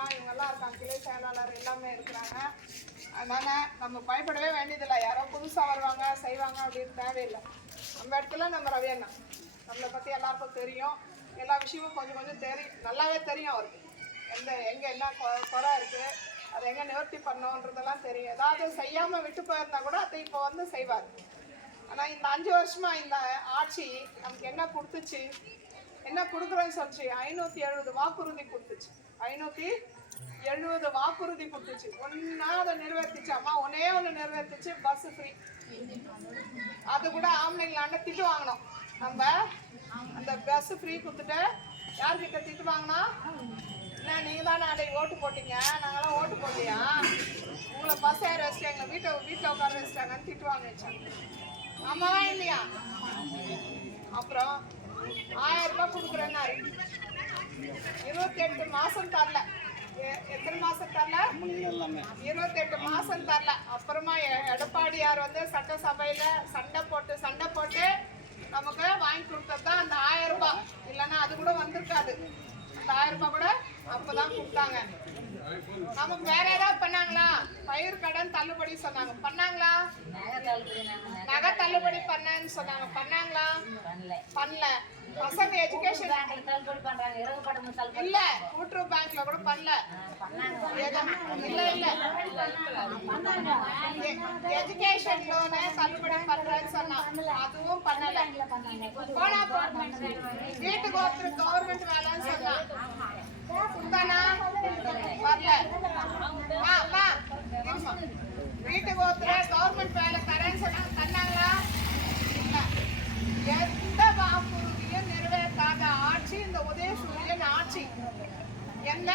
அண்ணா இவங்கெல்லாம் இருக்காங்க, கிளை செயலாளர் எல்லாமே இருக்கிறாங்க. அதனால நம்ம பயப்படவே வேண்டியதில்லை. யாரோ புதுசாக வருவாங்க செய்வாங்க அப்படின்னு தேவையில்லை. நம்ம இடத்துல நம்ம ரவி அண்ணா நம்மளை பற்றி எல்லாருக்கும் தெரியும். எல்லா விஷயமும் கொஞ்சம் கொஞ்சம் தெரியும், நல்லாவே தெரியும் அவருக்கு. எங்கே என்ன குறை இருக்குது, அதை எங்கே நிவர்த்தி பண்ணோன்றதெல்லாம் தெரியும். ஏதாவது செய்யாமல் விட்டு போயிருந்தா கூட அதை இப்போ வந்து செய்வார். ஆனால் இந்த 5 வருஷமாக இந்த ஆட்சி நமக்கு என்ன கொடுத்துச்சு, என்ன கொடுக்குறேன்னு சொல்லிச்சு? 570 வாக்குறுதி கொடுத்துச்சு. 570 வாக்குறுதி கொடுத்துச்சு. ஒன்றா அதை நிறைவேற்றிச்சு. அம்மா ஒன்றே ஒன்று நிறைவேற்றிச்சு, பஸ் ஃப்ரீ. அது கூட ஆம்பளைங்களாண்ட திட்டு வாங்கினோம் நம்ம. அந்த பஸ் ஃப்ரீ கொடுத்துட்டு யார்கிட்ட திட்டு வாங்கினா? இல்லை நீங்கள் தானே அன்றைக்கி ஓட்டு போட்டீங்க, நாங்களாம் ஓட்டு போடலையா, உங்களை பஸ் ஏற வச்சுட்டாங்க, வீட்டில் உட்கார வச்சுட்டாங்கன்னு திட்டு வாங்க வச்சாங்க. ஆமாவா இல்லையா? அப்புறம் 1000 ரூபாய் கொடுக்குறேன்னாரு. 28 மாதம் தரல. எத்தனை மாதம் தரல? 28 மாதம் தரல. அப்புறமா எடப்பாடியார் வந்து சட்டசபையில் சண்டை போட்டு நமக்கு வாங்கி கொடுத்தது தான் அந்த 1000 ரூபாய். இல்லைன்னா அது கூட வந்திருக்காது. அந்த 1000 ரூபாய் கூட அப்போதான் கொடுத்தாங்க. நமக்கு வேற ஏதாவது பண்ணாங்களா? பயிர் கடன் தள்ளுபடி சொன்னாங்க, பண்ணாங்களா? நகை தள்ளுபடி பண்ணேன்னு சொன்னாங்க, பண்ணாங்களா? பண்ணல. பசங்க எஜுகேஷன் இல்ல, கூட்டுறவு பேங்க்ல கூட பண்ணல. இல்ல எஜுகேஷன் லோனை தள்ளுபடி பண்றேன்னு சொன்னாங்க, அதுவும் பண்ணல. போனா வீட்டுக்கு ஒருத்தர் கவர்மெண்ட் வேலைன்னு சொன்னாங்க, வரல. வீட்டுக்கு ஒருத்தர் கவர்மெண்ட் வேலை தரேன்னு சொன்னாங்க, தந்தாங்களா? எந்த வாக்குறுதியும் நிறைவேற்றாத ஆட்சி இந்த உதயசூரியன் ஆட்சி. என்ன